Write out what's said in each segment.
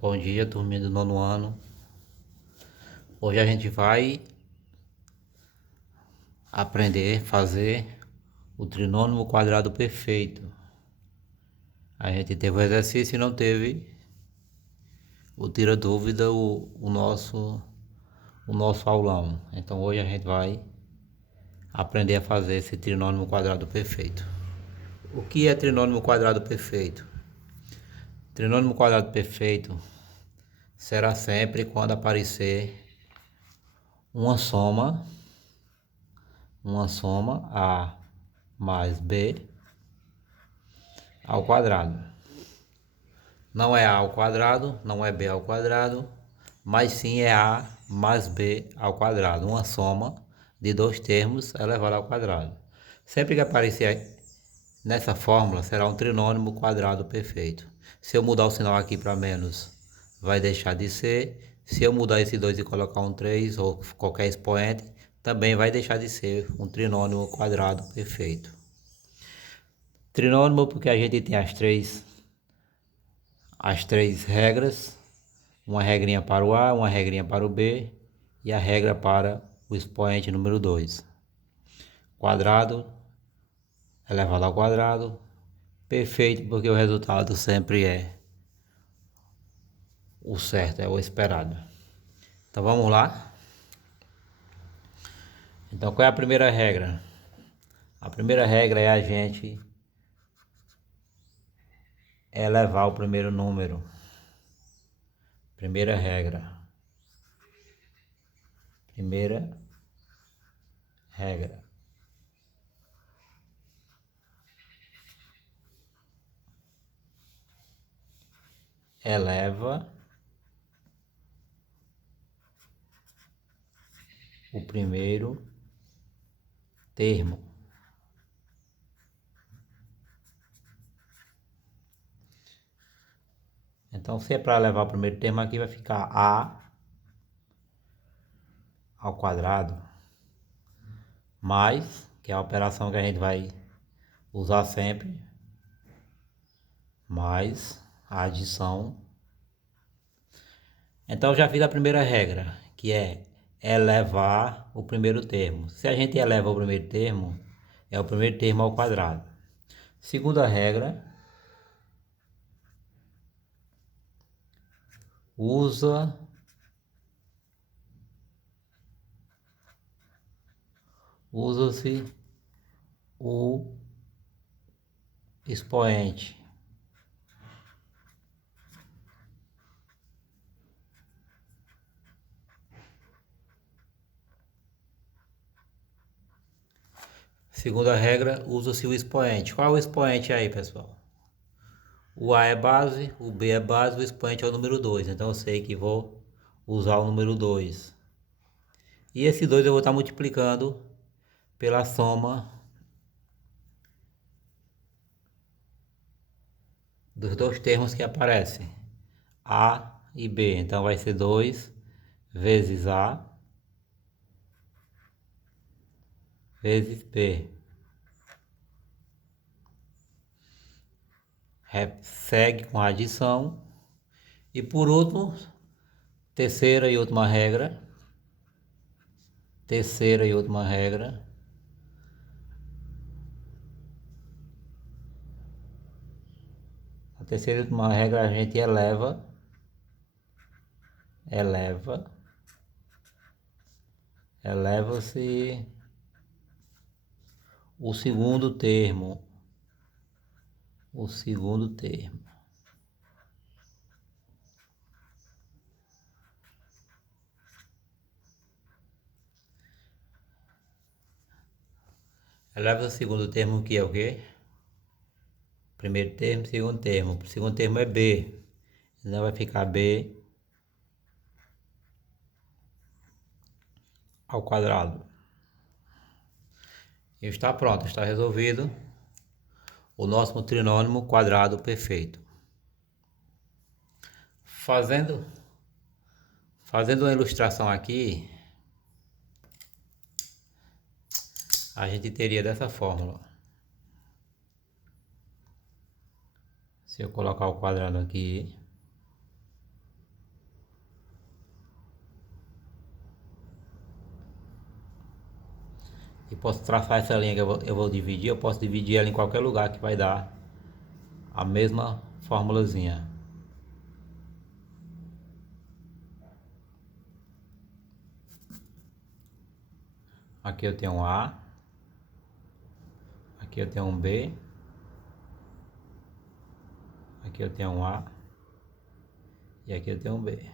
Bom dia, turminha do nono ano. Hoje a gente vai aprender a fazer o trinômio quadrado perfeito. A gente teve o exercício e não teve o tira dúvida, o nosso aulão. Então hoje a gente vai aprender a fazer esse trinômio quadrado perfeito. O que é trinômio quadrado perfeito? Trinômio quadrado perfeito será sempre quando aparecer uma soma A mais B ao quadrado. Não é A ao quadrado, não é B ao quadrado, mas sim é A mais B ao quadrado. Uma soma de dois termos elevada ao quadrado. Sempre que aparecer nessa fórmula, será um trinômio quadrado perfeito. Se eu mudar o sinal aqui para menos, vai deixar de ser. Se eu mudar esse 2 e colocar um 3 ou qualquer expoente, também vai deixar de ser um trinômio quadrado perfeito. Trinômio porque a gente tem as três regras, uma regrinha para o A, uma regrinha para o B e a regra para o expoente número 2. Quadrado elevado ao quadrado, perfeito porque o resultado sempre é o certo, é o esperado. Então vamos lá. Então qual é a primeira regra? A primeira regra é a gente elevar o primeiro número. Primeira regra. Primeira regra. Eleva o primeiro termo. Então, se é para levar o primeiro termo aqui, vai ficar A ao quadrado mais, que é a operação que a gente vai usar sempre, mais a adição. Então, já fiz a primeira regra, que é elevar o primeiro termo. Se a gente eleva o primeiro termo, é o primeiro termo ao quadrado. Segunda regra, usa-se o expoente. Segunda regra, usa-se o expoente. Qual é o expoente aí, pessoal? O A é base, o B é base, o expoente é o número 2. Então eu sei que vou usar o número 2. E esse 2 eu vou estar multiplicando pela soma dos dois termos que aparecem, A e B. Então vai ser 2 vezes A vezes B. Segue com a adição. E por último, terceira e última regra. Terceira e última regra. A terceira e última regra a gente eleva-se o segundo termo. O segundo termo. Eleva o segundo termo, que é o quê? Primeiro termo, segundo termo. O segundo termo é B. Então vai ficar B ao quadrado. E está pronto, está resolvido o nosso trinômio quadrado perfeito. Fazendo uma ilustração aqui, a gente teria dessa fórmula. Se eu colocar o quadrado aqui, E posso traçar essa linha que eu vou dividir, eu posso dividir ela em qualquer lugar que vai dar a mesma formulazinha. Aqui eu tenho um A, aqui eu tenho um B, aqui eu tenho um A e aqui eu tenho um B.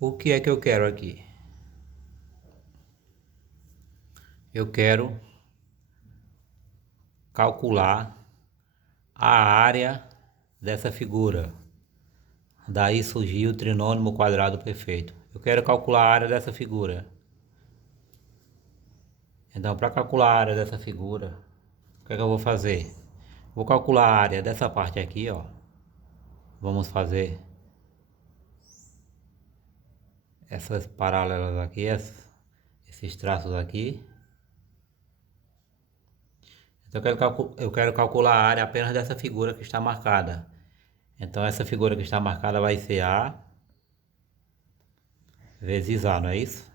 O que é que eu quero aqui? Eu quero calcular a área dessa figura. Daí surgiu o trinômio quadrado perfeito. Eu quero calcular a área dessa figura. Então, para calcular a área dessa figura, o que é que eu vou fazer? Vou calcular a área dessa parte aqui, ó. Vamos fazer essas paralelas aqui, esses traços aqui. Então eu quero calcular a área apenas dessa figura que está marcada. Então essa figura que está marcada vai ser A vezes A, não é isso?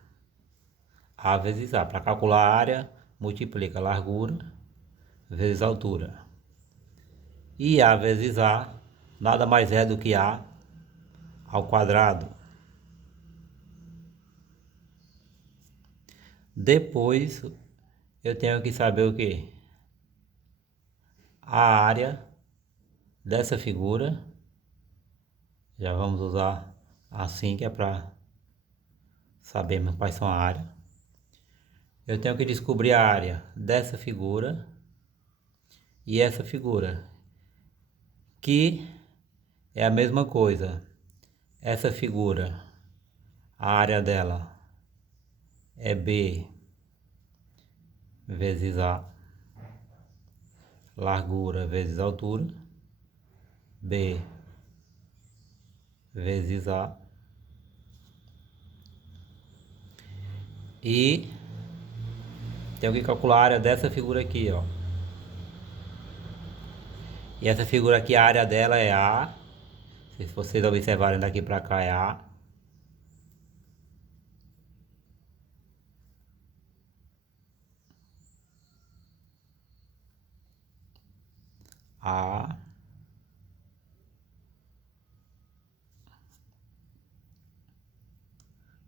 A vezes A. Para calcular a área, multiplica a largura vezes a altura. E A vezes A nada mais é do que A ao quadrado. Depois eu tenho que saber o que? A área dessa figura. Já vamos usar assim que é para sabermos quais são a área. Eu tenho que descobrir a área dessa figura e essa figura, que é a mesma coisa. Essa figura, a área dela é B vezes A, largura vezes altura, B vezes A, e tenho que calcular a área dessa figura aqui, ó. E essa figura aqui, a área dela é A. Se vocês observarem daqui para cá é A. A.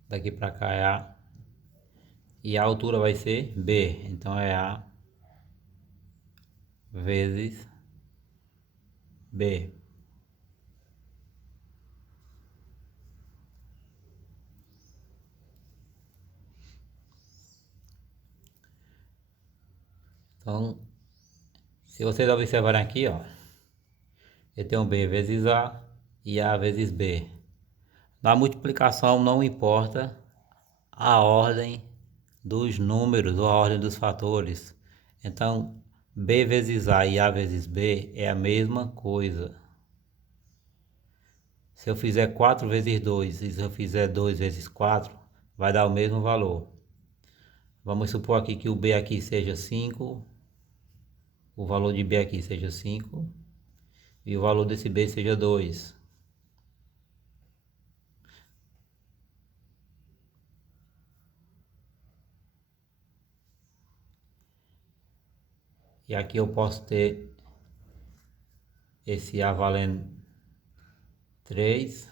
Daqui para cá é A. E a altura vai ser B. Então é A vezes B. Então, se vocês observarem aqui, ó, eu tenho B vezes A e A vezes B. Na multiplicação não importa a ordem dos números ou a ordem dos fatores. Então, B vezes A e A vezes B é a mesma coisa. Se eu fizer 4 vezes 2 e se eu fizer 2 vezes 4, vai dar o mesmo valor. Vamos supor aqui que o B aqui seja 5, o valor de B aqui seja 5 e o valor desse B seja 2. E aqui eu posso ter esse A valendo 3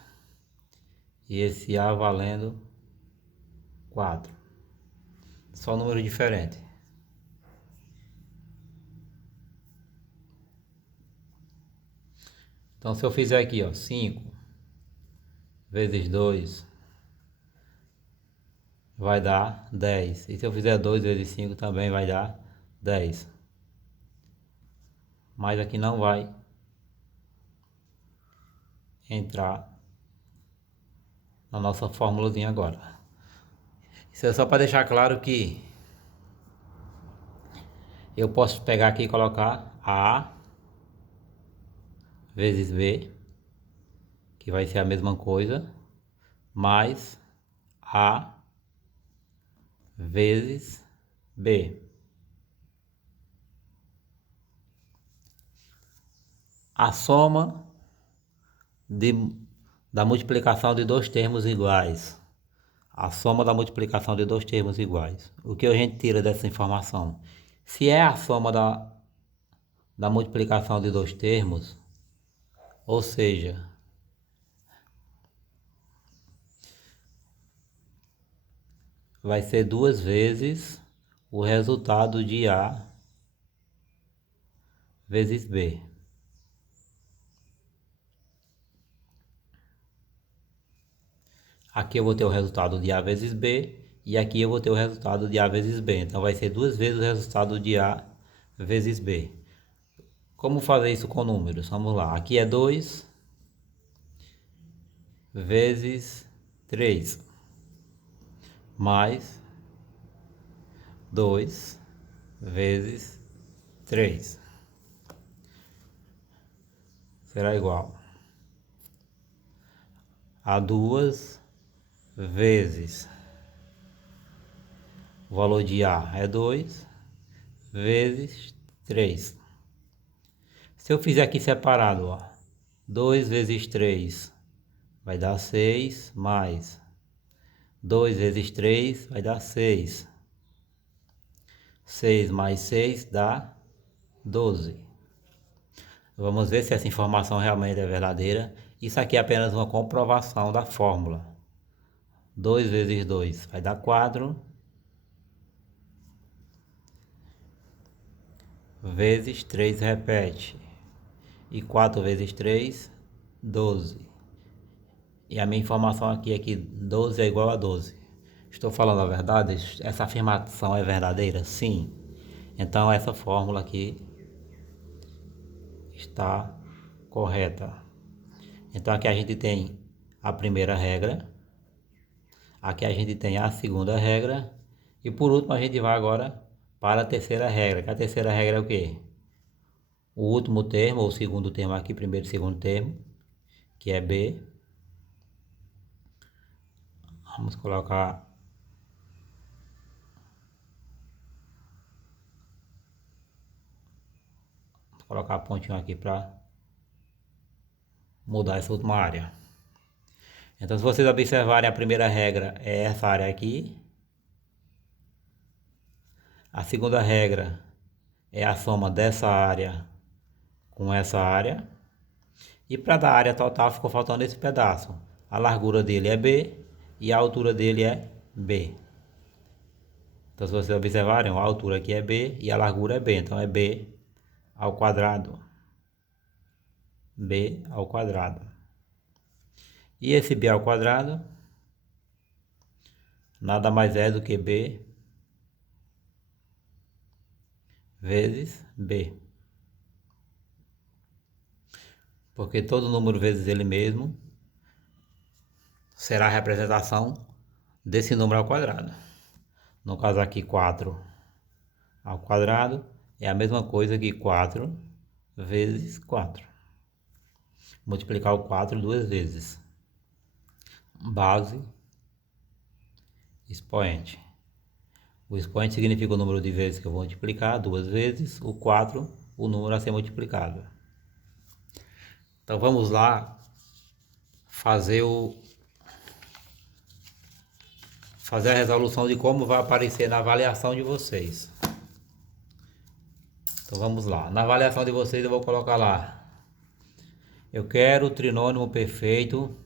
e esse A valendo 4. Só número diferente. Então se eu fizer aqui, ó, 5 vezes 2 vai dar 10. E se eu fizer 2 vezes 5 também vai dar 10. Mas aqui não vai entrar na nossa formulazinha agora. Isso é só para deixar claro que eu posso pegar aqui e colocar A vezes B, que vai ser a mesma coisa, mais A vezes B. A soma da multiplicação de dois termos iguais. A soma da multiplicação de dois termos iguais. O que a gente tira dessa informação? Se é a soma da multiplicação de dois termos, ou seja, vai ser duas vezes o resultado de A vezes B. Aqui eu vou ter o resultado de A vezes B e aqui eu vou ter o resultado de A vezes B. Então vai ser duas vezes o resultado de A vezes B. Como fazer isso com números? Vamos lá. Aqui é 2 vezes 3 mais 2 vezes 3 será igual a 2 vezes o valor de A é 2 vezes 3. Se eu fizer aqui separado, ó, 2 vezes 3 vai dar 6, mais 2 vezes 3 vai dar 6. 6 mais 6 dá 12. Vamos ver se essa informação realmente é verdadeira. Isso aqui é apenas uma comprovação da fórmula. 2 vezes 2 vai dar 4. Vezes 3 repete. E 4 vezes 3, 12. E a minha informação aqui é que 12 é igual a 12. Estou falando a verdade? Essa afirmação é verdadeira? Sim. Então essa fórmula aqui está correta. Então aqui a gente tem a primeira regra. Aqui a gente tem a segunda regra. E por último a gente vai agora para a terceira regra. Que a terceira regra é o quê? O último termo, ou o segundo termo aqui, primeiro e segundo termo, que é B. Vamos colocar a pontinha aqui para mudar essa última área. Então, se vocês observarem, a primeira regra é essa área aqui. A segunda regra é a soma dessa área com essa área. E para dar a área total ficou faltando esse pedaço. A largura dele é B e a altura dele é B. Então, se vocês observarem, a altura aqui é B e a largura é B. Então, é B ao quadrado. B ao quadrado. E esse B ao quadrado nada mais é do que B vezes B. Porque todo número vezes ele mesmo será a representação desse número ao quadrado. No caso aqui, 4 ao quadrado é a mesma coisa que 4 vezes 4. Multiplicar o 4 duas vezes. Base, expoente. O expoente significa o número de vezes que eu vou multiplicar, duas vezes. O 4, o número a ser multiplicado. Então vamos lá fazer a resolução de como vai aparecer na avaliação de vocês. Então vamos lá. Na avaliação de vocês eu vou colocar lá. Eu quero o trinômio perfeito,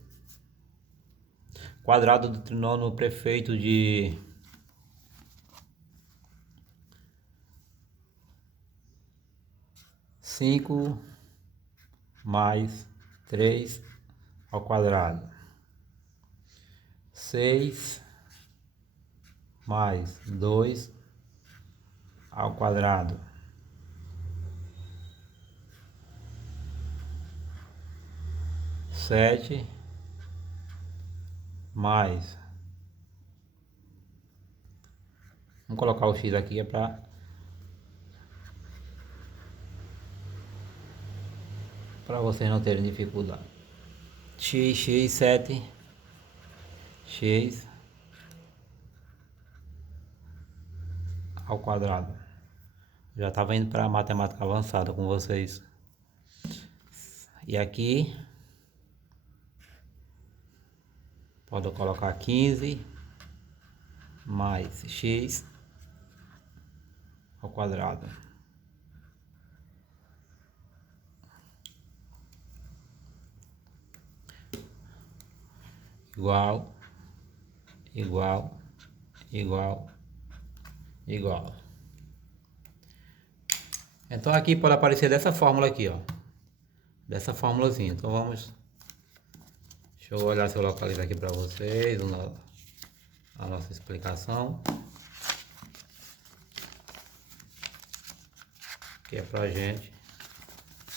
quadrado do trinômio perfeito de 5 mais 3 ao quadrado. 6 mais 2 ao quadrado. 7 mais... Vamos colocar o x aqui para vocês não terem dificuldade. X, 7, x ao quadrado. Já estava indo para a matemática avançada com vocês. E aqui Pode colocar 15 mais x ao quadrado igual, igual. Então aqui pode aparecer dessa fórmula aqui, ó. Dessa formulazinha. Então vamos... Deixa eu olhar se eu localizo aqui para vocês a nossa explicação. Que é pra gente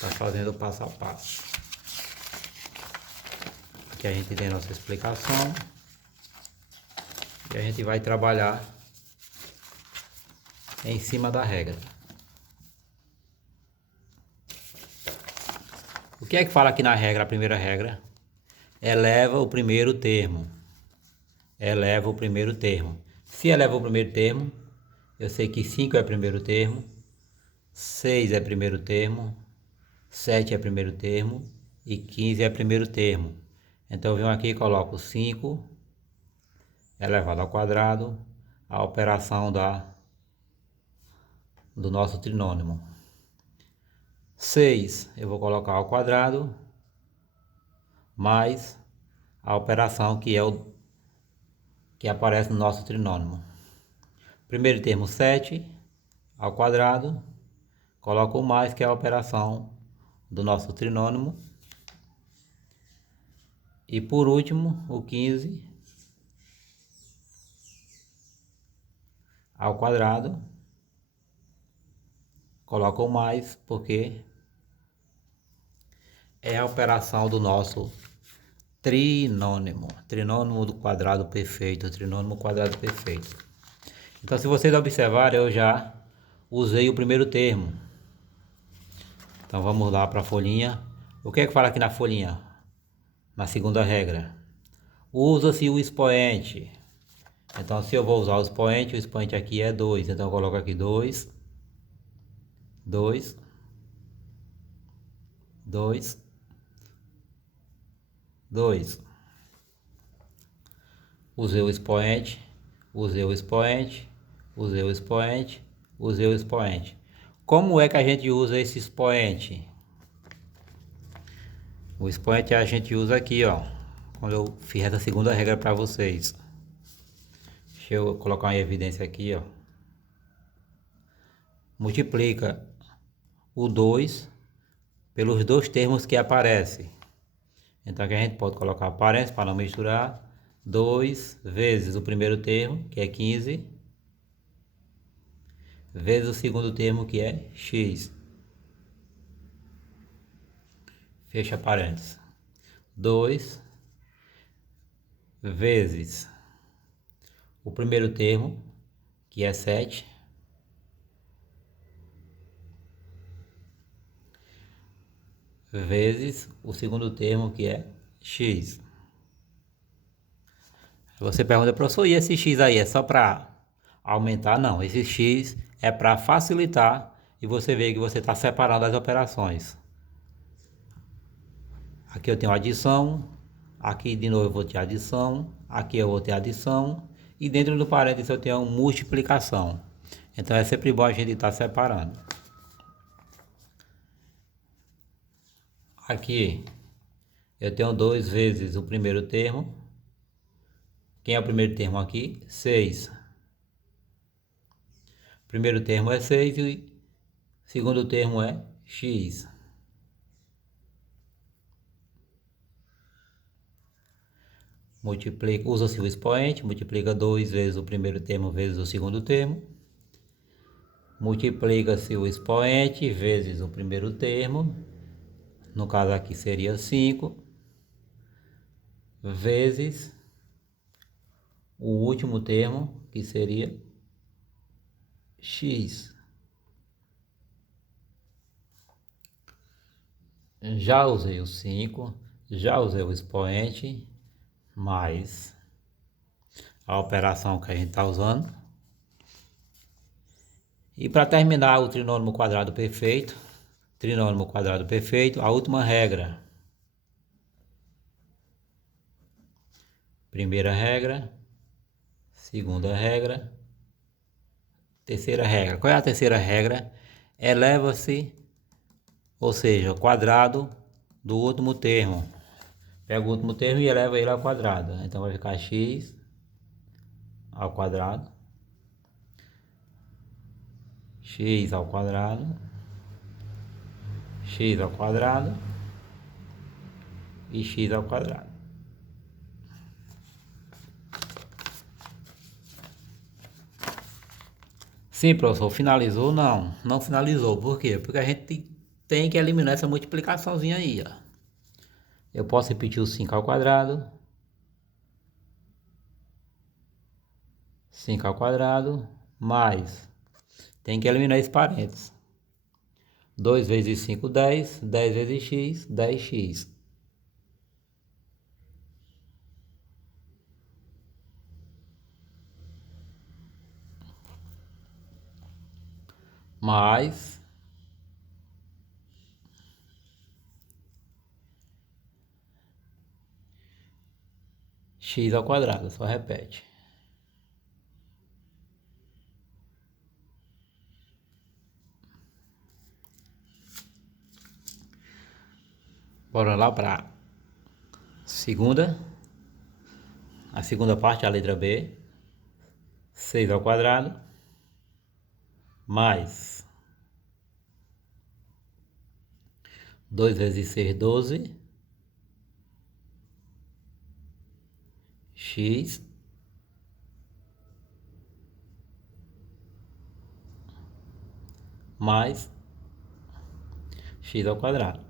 tá fazendo o passo a passo. Aqui a gente tem a nossa explicação. E a gente vai trabalhar em cima da regra. O que é que fala aqui na regra, a primeira regra? Eleva o primeiro termo. Eleva o primeiro termo. Se eleva o primeiro termo, eu sei que 5 é primeiro termo, 6 é primeiro termo, 7 é primeiro termo e 15 é primeiro termo. Então eu venho aqui e coloco 5 elevado ao quadrado, a operação do nosso trinônimo. 6 eu vou colocar ao quadrado, mais a operação que aparece no nosso trinônimo. Primeiro termo 7 ao quadrado, coloco o mais, que é a operação do nosso trinônimo. E por último, o 15 ao quadrado, coloco o mais, porque é a operação do nosso trinônimo. Trinônimo do quadrado perfeito, trinônimo quadrado perfeito. Então, se vocês observarem, eu já usei o primeiro termo. Então, vamos lá para a folhinha. O que é que fala aqui na folhinha? Na segunda regra. Usa-se o expoente. Então, se eu vou usar o expoente aqui é 2. Então, eu coloco aqui 2, 2, 2, 2. Usei o expoente, usei o expoente, usei o expoente, usei o expoente. Como é que a gente usa esse expoente? O expoente a gente usa aqui, ó. Quando eu fiz essa segunda regra para vocês. Deixa eu colocar uma evidência aqui, ó. Multiplica o 2 pelos dois termos que aparecem. Então aqui a gente pode colocar parênteses para não misturar. 2 vezes o primeiro termo, que é 15, vezes o segundo termo, que é x. Fecha parênteses. 2 vezes o primeiro termo, que é 7, vezes o segundo termo, que é x. Você pergunta, professor, e esse x aí é só para aumentar? Não, esse x é para facilitar e você vê que você está separando as operações. Aqui eu tenho adição, aqui de novo eu vou ter adição, aqui eu vou ter adição e dentro do parênteses eu tenho multiplicação. Então é sempre bom a gente estar separando. Aqui eu tenho 2 vezes o primeiro termo. Quem é o primeiro termo aqui? 6. Primeiro termo é 6 e segundo termo é x. Multiplica, usa-se o expoente, multiplica 2 vezes o primeiro termo vezes o segundo termo. Multiplica-se o expoente vezes o primeiro termo. No caso aqui seria 5. Vezes o último termo, que seria x. Já usei o 5, já usei o expoente, mais a operação que a gente está usando. E para terminar o trinônimo quadrado perfeito, a última regra. Primeira regra, segunda regra, terceira regra. Qual é a terceira regra? Eleva-se, ou seja, o quadrado do último termo. Pega o último termo e eleva ele ao quadrado. Então vai ficar x ao quadrado, x ao quadrado, x ao quadrado e x ao quadrado. Sim, professor, finalizou? Não, não finalizou. Por quê? Porque a gente tem que eliminar essa multiplicaçãozinha aí, ó. Eu posso repetir o 5 ao quadrado. 5 ao quadrado, mais. Tem que eliminar esse parênteses. 2 vezes 5, 10. 10 vezes x, 10x. Mais x ao quadrado, só repete. Bora lá para segunda. A segunda parte, a letra B. 6 ao quadrado, mais 2 vezes 6, 12. X mais x ao quadrado.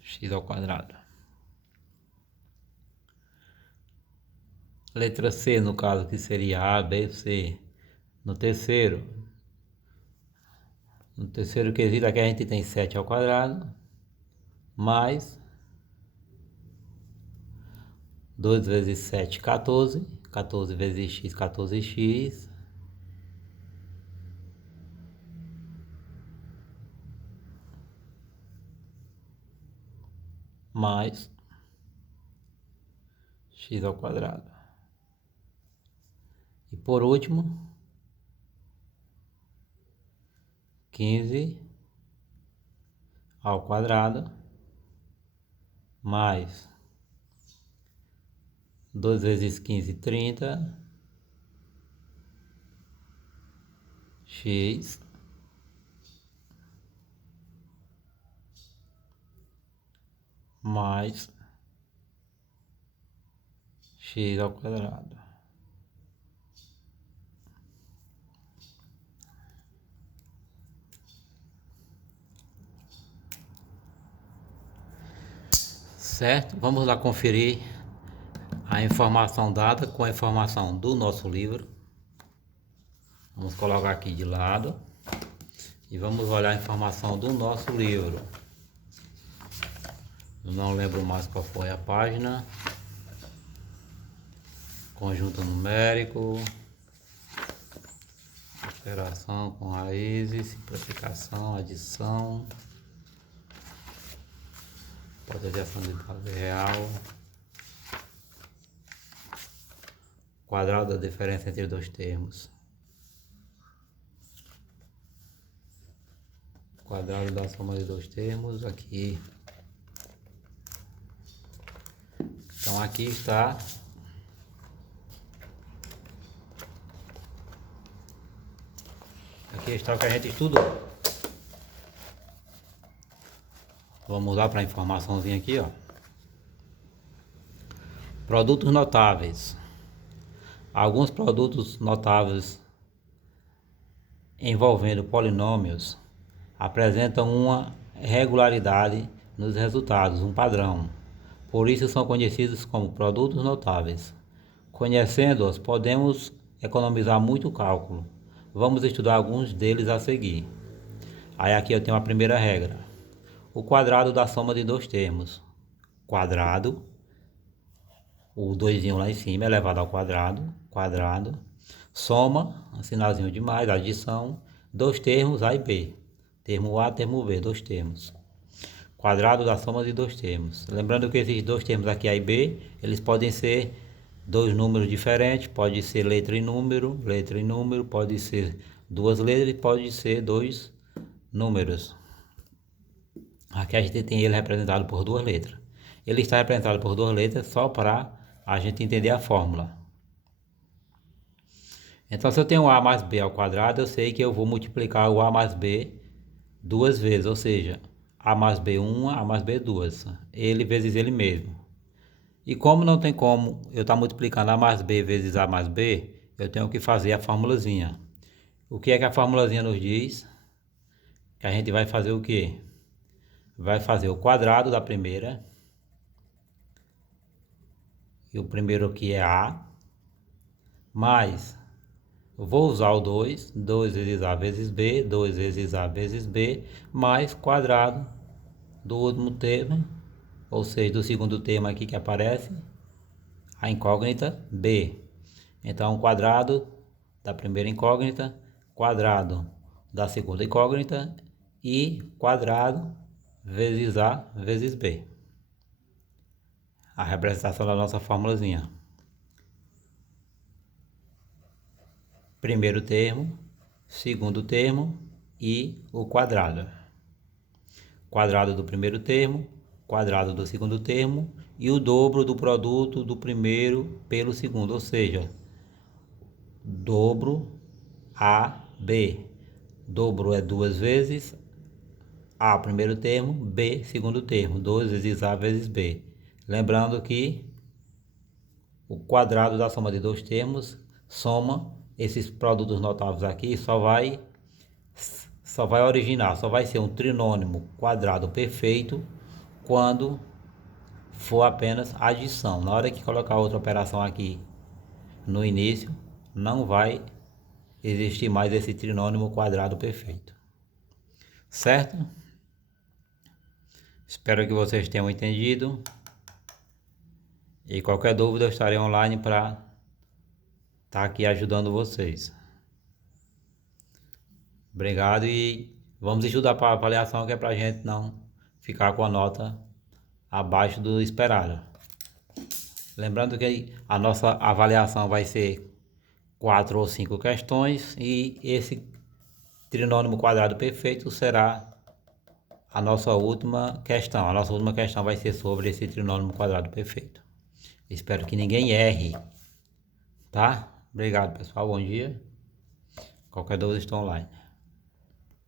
X ao quadrado. Letra C, no caso, que seria A, B, C. No terceiro quesito aqui a gente tem 7 ao quadrado, mais 2 vezes 7, 14. 14 vezes x, 14x. Mais x ao quadrado. E por último, 15 ao quadrado, mais 2 vezes 15, 30. X mais x ao quadrado. Certo? Vamos lá conferir a informação dada com a informação do nosso livro. Vamos colocar aqui de lado e vamos olhar a informação do nosso livro. Eu não lembro mais qual foi a página. Conjunto numérico, operação com raízes, simplificação, adição, potenciação de base real, quadrado da diferença entre dois termos, quadrado da soma de dois termos, aqui. Então aqui está o que a gente estudou. Vamos lá para a informaçãozinha aqui, ó. Produtos notáveis. Alguns produtos notáveis envolvendo polinômios apresentam uma regularidade nos resultados, um padrão. Por isso são conhecidos como produtos notáveis. Conhecendo-os, podemos economizar muito cálculo. Vamos estudar alguns deles a seguir. Aí aqui eu tenho a primeira regra. O quadrado da soma de dois termos. Quadrado, o doisinho lá em cima elevado ao quadrado, quadrado. Soma, sinalzinho de mais, adição, dois termos A e B. Termo A, termo B, dois termos. quadrado da soma de dois termos. Lembrando que esses dois termos aqui, A e B, eles podem ser dois números diferentes, pode ser letra e número, pode ser duas letras e pode ser dois números. Aqui a gente tem ele representado por duas letras. Ele está representado por duas letras só para a gente entender a fórmula. Então, se eu tenho A mais B ao quadrado, eu sei que eu vou multiplicar o A mais B duas vezes, ou seja, A mais B uma, A mais B duas. Ele vezes ele mesmo. E como não tem como eu estar multiplicando A mais B vezes A mais B, eu tenho que fazer a formulazinha. O que é que a formulazinha nos diz? Que a gente vai fazer o quê? Vai fazer o quadrado da primeira. E o primeiro aqui é A. Mais, eu vou usar o 2. 2 vezes A vezes B. 2 vezes A vezes B. Mais quadrado do último termo. Ou seja, do segundo termo aqui que aparece. A incógnita B. Então, quadrado da primeira incógnita, quadrado da segunda incógnita e quadrado vezes A vezes B. A representação da nossa formulazinha. Primeiro termo, segundo termo e o quadrado. Quadrado do primeiro termo, quadrado do segundo termo e o dobro do produto do primeiro pelo segundo, ou seja, dobro AB. Dobro é duas vezes A primeiro termo, B segundo termo, 2 vezes A vezes B. Lembrando que o quadrado da soma de dois termos soma esses produtos notáveis aqui, só vai originar, só vai ser um trinômio quadrado perfeito quando for apenas adição. Na hora que colocar outra operação aqui no início, não vai existir mais esse trinômio quadrado perfeito. Certo? Espero que vocês tenham entendido. E qualquer dúvida eu estarei online para estar aqui ajudando vocês. Obrigado e vamos estudar para a avaliação, que é para a gente não ficar com a nota abaixo do esperado. Lembrando que a nossa avaliação vai ser 4 ou 5 questões e esse trinômio quadrado perfeito será a nossa última questão. A nossa última questão vai ser sobre esse trinômio quadrado perfeito. Espero que ninguém erre, tá? Obrigado, pessoal. Bom dia. Qualquer dúvida, estou online.